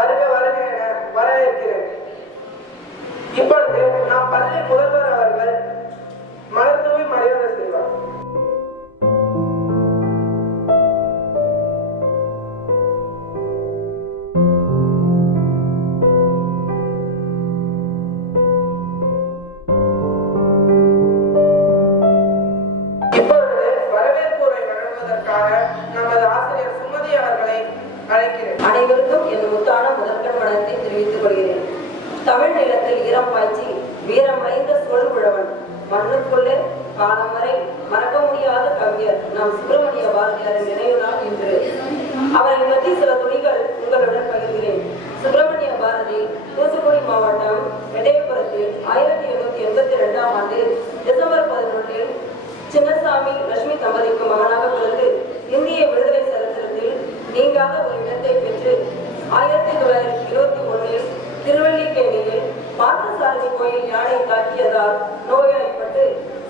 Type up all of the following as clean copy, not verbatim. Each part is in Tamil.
வருக வருக என வரவேற்கிறேன். இப்பொழுது நாம் பள்ளி முதல்வர் அவர்கள் மலர் தூவி மரியாதை செய்வார். இப்பொழுது வரவேற்புரை வழங்குவதற்காக நமது ஆசிரியர் சுமதி அவர்களை அழைக்கிறேன். அனைவருக்கும் என் முத்தான முதற்கண் வணக்கத்தை தெரிவித்துக் கொள்கிறேன். தமிழ் நிலத்தில் ஈரம் பாய்ச்சி வீரம் வாய்ந்த சொல் உழவன் மண்ணுக்குள்ளே காலம் வரை மறக்க முடியாத கவிஞர் நம் சுப்பிரமணிய பாரதியாரின் நினைவு நாள் இன்று. அவரை பற்றி சில துணிகள் உங்களுடன் பகிர்கிறேன். சுப்பிரமணிய பாரதி தூத்துக்குடி மாவட்டம் எட்டயபுரத்தில் 1782ஆம் ஆண்டு டிசம்பர் 11 சின்னசாமி லட்சுமி தம்பதிக்கு மகனாக பிறந்து இந்திய விடுதலை சரித்திரத்தில் நீங்காத ஒரு இடத்தை பெற்று 1921 திருவல்லிக்கேணியில் பார்த்தசாரதி கோயில் யானை தாக்கியதால் நோய்வாய்ப்பட்டு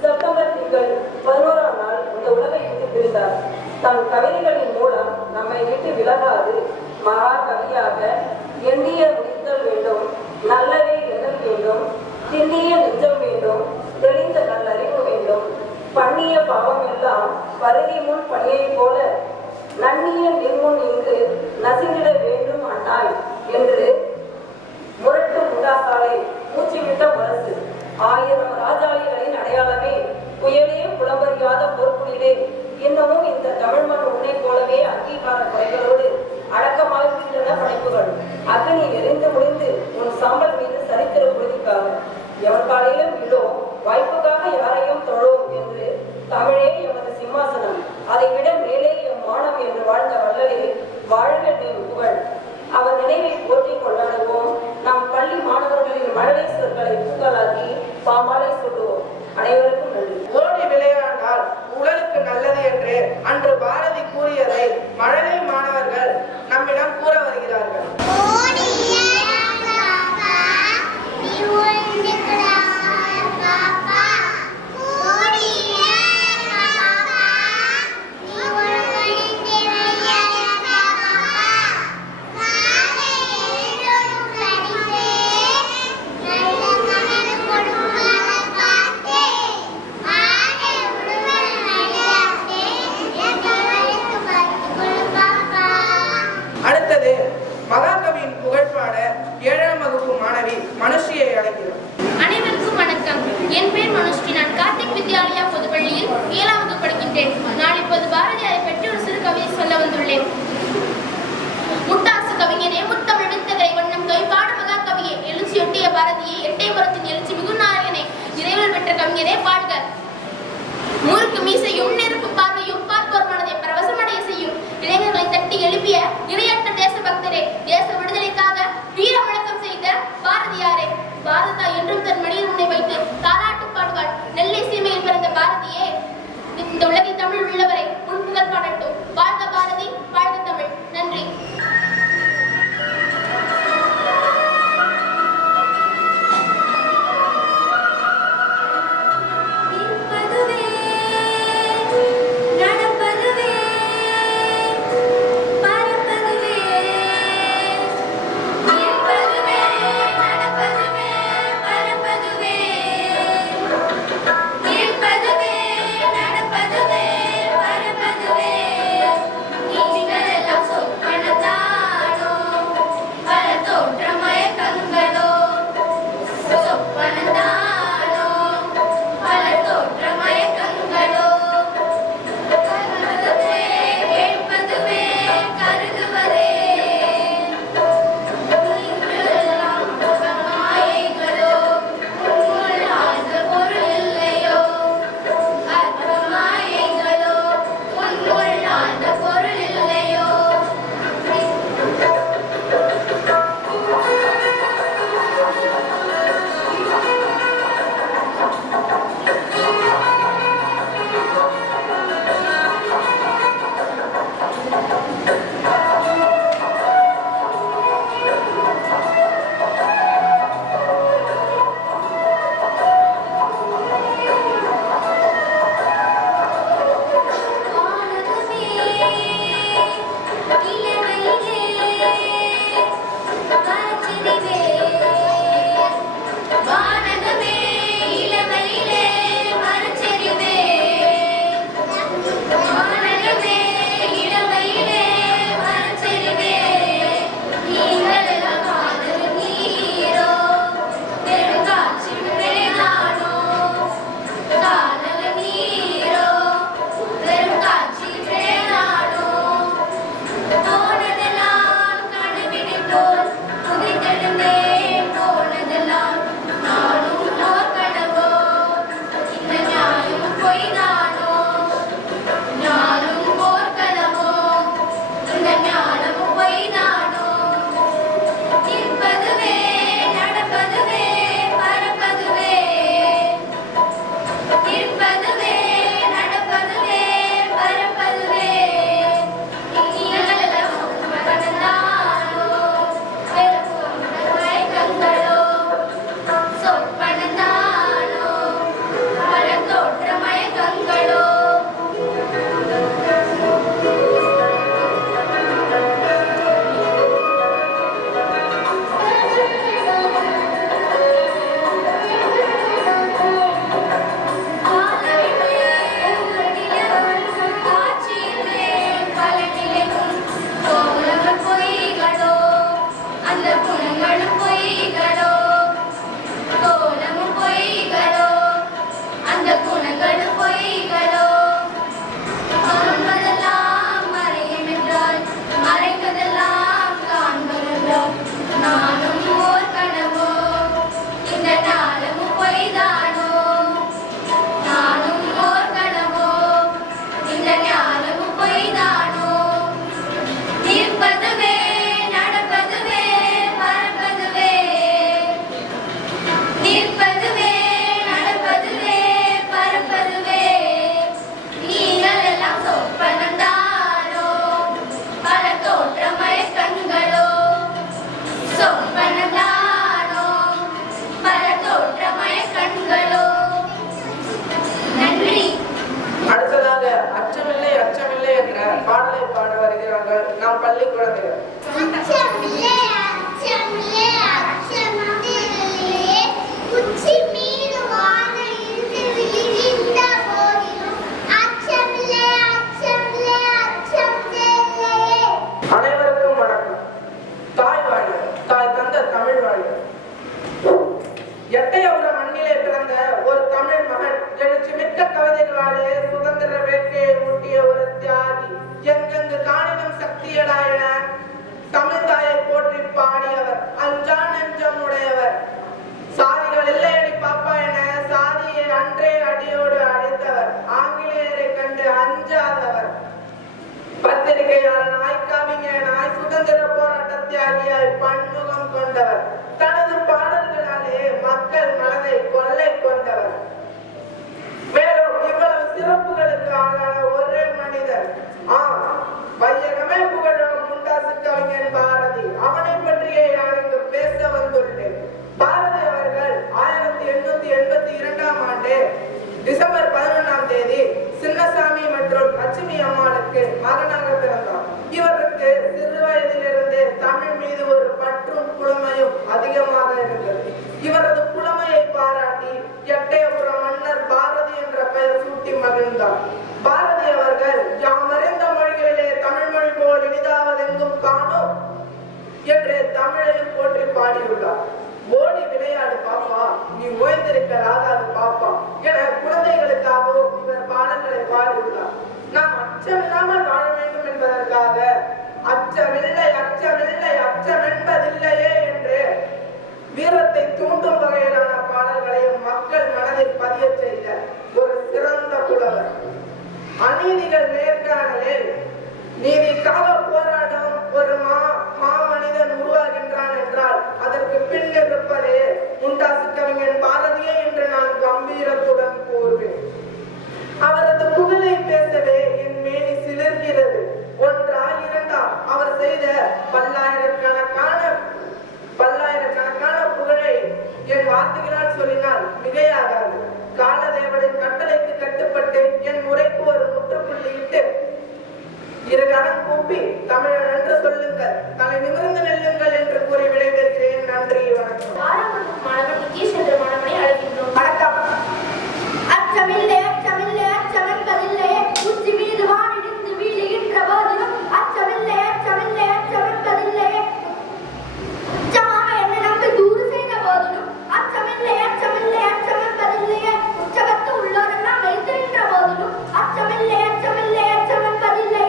செப்டம்பர் திங்கள் 11ஆம் நாள் இந்த உலகை விட்டு பிரிந்தார். தன் கவிதைகளின் மூலம் நம்மை விட்டு விலகாது மகா கவியாக எண்ணிய முடித்தல் வேண்டும், நல்லவே எண்ணல் வேண்டும், திண்ணிய நெஞ்சம் வேண்டும், தெளிந்த நல்லறிவு வேண்டும், பண்ணிய பாவம் எல்லாம் பருகி முன் பணியை போல நன்னிய நிர்முன் இங்கு நசிந்திட வேண்டும் அண்ணாய் என்று முரட்டு முண்டாசாலை மூச்சுவிட்ட முரசு 1000 ராஜாளிகளின் அடையாளமே புயலே புலம்பறியாத போர்க்குடிலே இன்னமும் இந்த தமிழ் மண் உன்னை போலவே அங்கீகார குறைகளோடு அடக்கமாகின்றன படைப்புகள். அக்னி எரிந்து முடிந்து உன் சாம்பல் மீது சரித்திர உறுதிக்காக எவன் காலையிலும் விழோம், வாய்ப்புக்காக யாரையும் தொழோம் என்று தமிழே எமது சிம்மாசனம், அதை விட மேலே எம் மானம் என்று வாழ்ந்த வள்ளலே வாழ்க நின் புகழ். அவர் நினைவை போற்றி கொண்டாடுவோம். நம் பள்ளி மாணவர்களின் மழலை சொற்களை பூக்களாக்கி பாமாலை சொல்லுவோம். அனைவருக்கும் நன்றி. ஓடி விளையாண்டால் உடலுக்கு நல்லது என்று அன்று பாரதி கூறியதை மழலை மாணவர்கள் நம்மிடம் கூற வருகிறார்கள். அடுத்தது மகாகவியின் புகழ்பாட 7ஆம் வகுப்பு மாணவி மனுஷியை அழைக்கிறோம். அனைவருக்கும் வணக்கம். என் பேர் மனுஷ்டி. நான் கார்த்திக் வித்யாலயா பொதுப்பள்ளியில் 7ஆம் வகுப்பு படிக்கின்றேன். நான் இப்போது பாரதியாரை பற்றி ஒரு சிறு கவிதை சொல்ல வந்துள்ளேன். முட்டாசு கவிஞனே, முத்தமிழ் வித்தகரை வண்ணம் கவி பாடு மகாகவியே, எழுச்சியொட்டிய பாரதியே, எட்டயபுரத்தின் எழுச்சி மிகுநாயகனே, இறைவன் பெற்ற கவிஞரே வாழ்க. முறுக்கு மீசையும் நெருப்பு பார்வையும் பார்ப்போர் மனதை பரவசமடைய செய்யும் இளைஞர்களை தட்டி எழுப்பிய இரையற்ற தேசபக்தரே, தேச விடுதலைக்காக வீர வணக்கம் செய்த பாரதியாரே, பாரதா என்றும் தன் மடியில் உன்னை வைத்து தாலாட்டு பாடுவாள். நெல்லை சீமையில் பிறந்த பாரதியே, இந்த உலகில் தமிழ் உள்ளவரை உன் புகழ் பாடட்டும். வாழ்க பாரதி, வாழ்க தமிழ். நன்றி. தியாகியாய் பன்முகம் கொண்டவர். தனது பாடல்களாலே மக்கள் மனதை கொள்ளை கொண்டவர். மேலும் இவ்வளவு சிறப்புகளுக்கு ஆளான ஒரே மனிதர் வையகமே புகழும் முண்டாசு கவிஞன் பாரதி. அவனை பற்றியே நான் இங்கு பேச வந்துள்ளேன். பாரதி அவர்கள் 1882ஆம் ஆண்டு டிசம்பர் 11ஆம் தேதி சின்னசாமி மற்றும் லட்சுமி அம்மாளுக்கு மகனாக பிறந்தார். இவருக்கு சிறு வயதிலிருந்து தமிழ் மீது ஒரு பற்றும் புலமையும் அதிகமாக இருந்தது. இவரது புலமையை பாராட்டி எட்டயபுரம் மன்னர் பாரதி என்ற பெயர் சூட்டி மகிழ்ந்தார். பாரதி அவர்கள் யாமறிந்த மொழிகளிலே தமிழ் மொழி போல் இனிதாவது எங்கும் காணும் என்று தமிழையும் போற்றி பாடியுள்ளார். ஓடி விளையாடு பாப்பா, நீ ஓய்ந்திருக்கலாகாது பாப்பா என குழந்தைகளுக்காகவும் இவர் பாடல்களை பாடியுள்ளார். நாம் அச்சமில்லாமல் வாழ வேண்டும் என்பதற்காக அச்சமில்லை அச்சமில்லை அச்சம் என்பதில்லையே என்று வீரத்தை தூண்டும் வகையிலான பாடல்களையும் மக்கள் மனதில் பதிய செய்த ஒரு சிறந்த புலவர். அநீதிகள் நேர்காணலில் நீதிக்காக போராடும் ஒரு மாமனிதன் உருவாகின்றான் என்றால் அதற்கு பின் இருப்பதே முண்டாசு கவிஞன் பாரதியே என்று நான் கம்பீரத்துடன் கூறுவேன். அவரது புகழை பேசவே என் மேனி சிலிர்கிறது. ஒன்றா இரண்டா அவர் செய்த பல்லாயிரக்கணக்கான புகழை என் வார்த்தைகளால் சொல்லினால் மிகையாகாது. காலதேவனின் கட்டளைக்கு கட்டுப்பட்டு என் முறைக்கு ஒரு முற்றுப்புள்ளியிட்டு இருகரம் கூப்பி தமிழன் என்று சொல்லுங்கள், தலை நிமிர்ந்து நெல்லுங்கள் என்று கூறி விடைபெறுகிறேன். நன்றி, வணக்கம். மாணவன் நிகேஷ் என்ற மாணவனை அழைக்கின்றோம். வணக்கம். அச்சமில்லை அச்சமில்லை அச்சமென்பதில்லை, உச்சி மீது வானிடிந்து வீழுகின்ற போதிலும் அச்சமில்லை அச்சமில்லை அச்சமென்பதில்லை, உச்சமாக என்னை நம்பி தூது செய்த போதிலும் அச்சமில்லை அச்சமில்லை அச்சமென்பதில்லை, உச்சகத்து உள்ளோரெல்லாம் வைத்திருக்கின்ற போதிலும் அச்சமில்லை அச்சமில்லை அச்சமென்பதில்லை,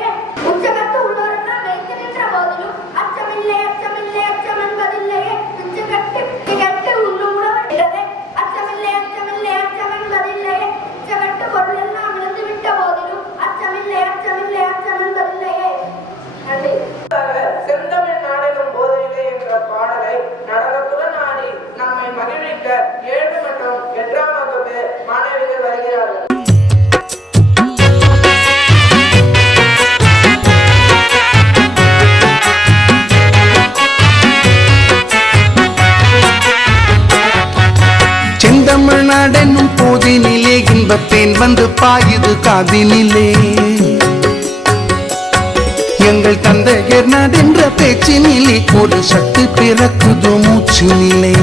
உச்சகத்து உள்ளோரெல்லாம் வைத்திருக்கின்ற போதிலும் அச்சமில்லை அச்சமில்லை அச்சமென்பதில்லை, உச்சகட்டு கட்டு உள்ளுமுடவிட்டதே அச்சமில்லை அச்சமில்லை அச்சமென்பதில்லை, உச்சகட்டு பொருள் எல்லாம் இழந்து விட்ட போதிலும் அச்சமில்லை அச்சமில்லை அச்சமென்பதில்லை. நன்றி. செந்தமிழ் நாடகம் போதையிலே என்ற பாடலை நடனத்துடன் ஆடி நம்மை மகிழ்விக்க 7 மற்றும் 8ஆம் வகுப்பு மாணவிகள் வருகிறார்கள். செந்தமிழ்நாடென்னும் போதினிலே இன்பத்தேன் வந்து பாயுது காதினிலே, எங்கள் தந்தையர் நாடென்ற பேச்சினிலே ஒரு சக்தி பிறக்குது மூச்சினிலே.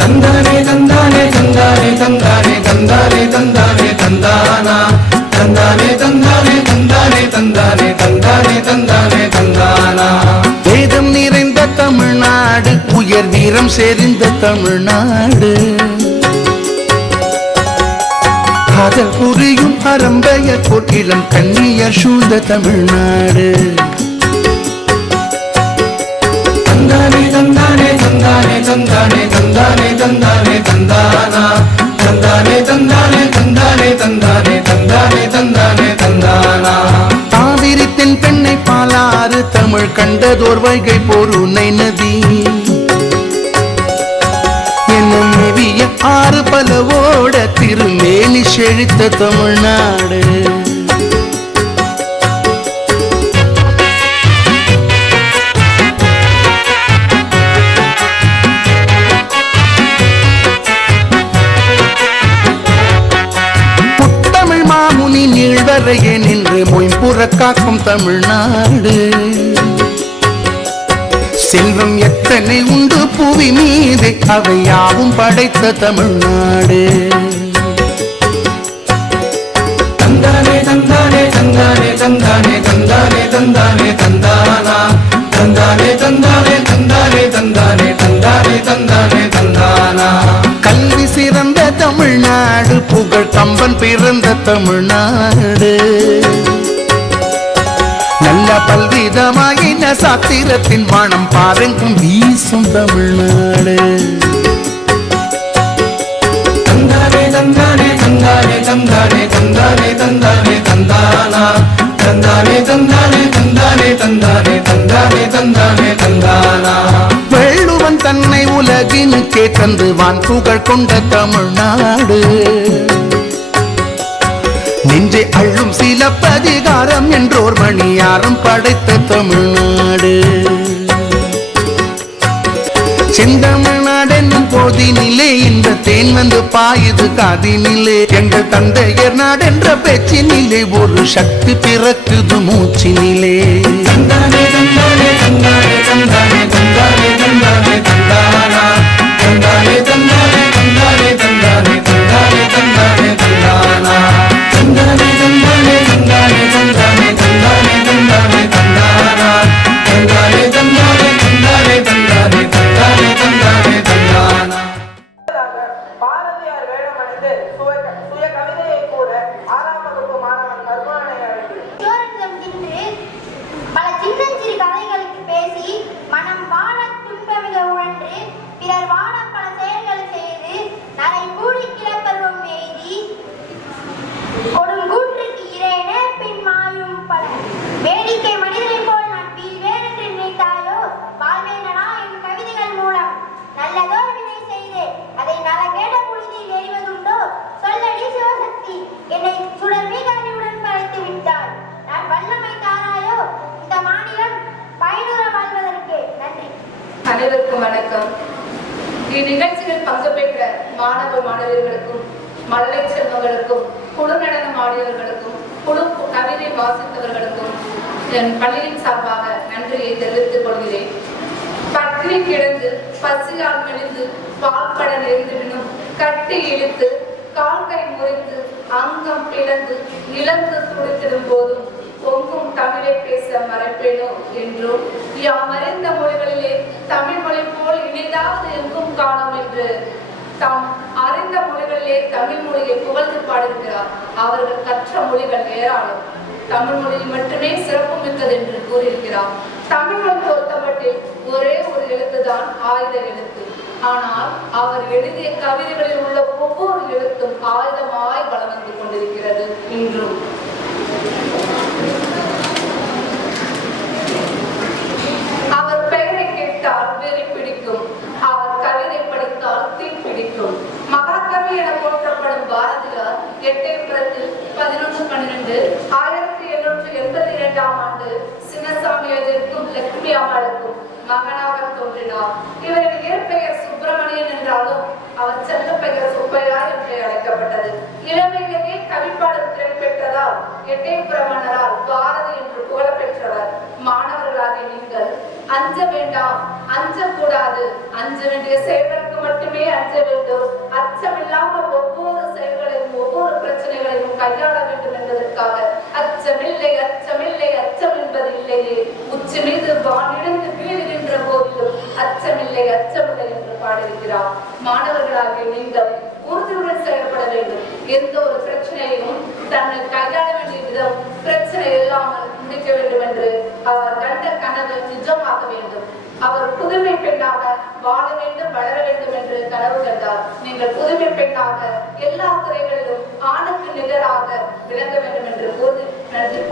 தந்தானே தந்தானே தந்தானே தந்தானே தந்தானே தந்தானே தந்தானா, தந்தானே தந்தானே தந்தானே தந்தானே தந்தானே தந்தானே தந்தானா. வேதம் நிறைந்த தமிழ்நாடு, உயர் வீரம் செறிந்த தமிழ்நாடு, காதல் புரியும் அறம்பெயர் போல் இளம் கண்ணியர் சூழ்ந்த தமிழ்நாடு. தந்தானே தந்தானே தந்தானே தந்தானே தந்தானே தந்தானே தந்தானா, தந்தானே தந்தானே தந்தானே தந்தானே தந்தானே தந்தானே தந்தானா. காவிரி தென் பெண்ணை பாலாறு தமிழ் கண்டதோர் வைகை பொருணை நதி என்னும் மேவிய ஆறு பலவோட திருமேனி செழித்த தமிழ்நாடு. முத்தமிழ் மாமுனி நீழ்வரையே நின்று மொயம்புற காக்கும் தமிழ்நாடு. செல்வம் எத்தனை உண்டு புவி மீது, அவை யாவும் படைத்த தமிழ்நாடு. தந்தானே தந்தானே தந்தானே தந்தானே தந்தானே தந்தானே தந்தானா, தந்தானே தந்தானே தந்தானே தந்தானே தந்தானே தந்தானே தந்தானா. கல்வி சிறந்த தமிழ்நாடு, புகழ் கம்பன் பிறந்த தமிழ்நாடு, நல்ல பல்விதமாயின சாத்திரத்தின் மனம் பாருங்கும் வீசும் தமிழ்நாடு. தந்தானே தந்தானே தந்தானே தந்தானே தந்தானே தந்தானே தந்தானா, தந்தானே தந்தானே தந்தானே தந்தானே தந்தானே தந்தானே தந்தானா. வள்ளுவன் தன்னை உலகினுக்கே தந்து வான் புகழ் கொண்ட தமிழ்நாடு. நெஞ்சை அள்ளும் சிலப்பதிகாரம் என்றோர் மணியாரம் படைத்த தமிழ்நாடு. செந்தமிழ்நாடென்னும் போதினிலே இந்த தேன் வந்து பாயுது காதினிலே. எங்கள் தந்தையர் நாடென்ற பேச்சினிலே ஒரு சக்தி பிறக்குது மூச்சினிலே. தந்தானே தந்தானே தந்தானே தந்தானே தந்தானே தந்தானே தந்தானா. தந்தானே தந்தானே தந்தானே தந்தானே தந்தானே தந்தானே தந்தானா. தந்தானே தந்தானே தந்தானே தந்தானே தந்தானே தந்தானே தந்தானா. தந்தானே தந்தானே தந்தானே தந்தானே தந்தானே தந்தானே தந்தானா. பாரதியார் வேடமணிந்து சுய கவிதையை கூட 6ஆம் வகுப்பு மாணவன் கருணாநிதி அழைத்து பெற்றோரிடம் நின்று பல சின்னஞ்சிறு கதைகளுக்கு பேசி மனம் வாழ துன்பமிக உழன்று பிறர் வாழ பல செயல்கள் செய்து நரை கூடி கிளப்பருவம் எய்தி கொடுங்கூற்றுக்கு இறையனே பின் மாயும் பல வேடிக்கை மனிதனை போல் நான் வீழ்வேன் என்று நினைத்தாயோ வாழ்வேனடா என் கவிதைகள் மூலம் நல்லதோ வினை செய்து அதை நலகேட பொழுதில் எறிவதுண்டோ சொல்லடி சிவசக்தி என்னை சுடர்மிக அறிவுடன் படைத்து விட்டாய் நான் வல்லமை தாராயோ இந்த மாநிலம் பயனுற வாழ்வதற்கு நன்றி. அனைவருக்கும் வணக்கம். இந்நிகழ்ச்சியில் பங்கு பெற்ற மாணவ மாணவியர்களுக்கும் மழலை செல்வங்களுக்கும் குழு நடனம் ஆடியவர்களுக்கும் குழு கவிதை வாசித்தவர்களுக்கும் என் பள்ளியின் சார்பாக நன்றியை தெரிவித்துக் கொள்கிறேன். பட்டினி கிடந்து பசியால் மெலிந்து பால்பட நெறிந்துவினும் கட்டி இழுத்து கால்கை முறித்து அங்கம் பிளந்து இழந்து துடித்திடும் போதும் பொங்கும் தமிழை பேச மறைப்பேனோ என்றும் யாமறிந்த மொழிகளிலே தமிழ் மொழி போல் இனிதாவது எங்கும் காணும் என்று தாம் அறிந்த மொழிகளிலே தமிழ் மொழியை புகழ்ந்து பாடுகிறார். அவர்கள் கற்ற மொழிகள் ஏராளம். தமிழ் மொழியில் மட்டுமே சிறப்பு மிக்கது என்று கூறியிருக்கிறார். தமிழ் மொழி பொறுத்தமட்டில் ஒரே ஒரு எழுத்துதான் ஆயுத எழுத்து. ஆனால் அவர் எழுதிய கவிதைகளில் உள்ள ஒவ்வொரு எழுத்தும் ஆயுதமாய் வலம் வந்து கொண்டிருக்கிறது இன்றும். அவர் பெயரை கேட்டால் வெறி பிடிக்கும். அவர் கவிதை படித்தால் தீ பிடிக்கும். மகாகவி என போற்றப்படும் பாரதியார் எட்டயபுரத்தில் 11/12/1882ஆம் ஆண்டு சின்னசாமி எழுதியிருக்கும் லட்சுமி அம்மாளுக்கும் மகனாக தோன்றினார். இவரின் இயற்பெயர் சுப்பிரமணியன் என்றாலும் அவர் செல்ல பெயர் சுப்பையா என்று அழைக்கப்பட்டது. இளமையிலேயே கவிப்பாடும் திறன் பெற்றதால் எட்டயபுர மன்னரால் பாரதி என்று புகழ பெற்றவர். மாணவர்களாக நீங்கள் அஞ்ச வேண்டாம், அஞ்சக்கூடாது. அஞ்ச வேண்டிய செயல்களுக்கு மட்டுமே அஞ்ச வேண்டும். அச்சமில்லாமல் ஒவ்வொரு செயல்களையும் ஒவ்வொரு பிரச்சனைகளையும் கையாள வேண்டும் என்பதற்காக அச்சமில்லை அச்சமில்லை அச்சம் என்பது இல்லையே. உச்சி மீது வானிழந்து வீழுகின்ற போதிலும் அச்சமில்லை அச்சமில்லை என்று பாடியிருக்கிறார். மாணவர்களாகிய நீங்கள் உறுதியுடன் செயல்பட வேண்டும். எந்த ஒரு பிரச்சனையையும் தன்னை கையாள வேண்டிய விதம் பிரச்சனை இல்லாமல் முடிக்க வேண்டும் என்று அவர் கண்ட கனவு நிஜமாக வேண்டும். அவர் புதுமை பெண்ணாக வாழ வேண்டும், வளர வேண்டும் என்று கனவு கண்டார். நீங்கள் புதுமை பெண்ணாக எல்லா துறைகளிலும் ஆணுக்கு நிகராக விளங்க வேண்டும் என்று கூறி நன்றி.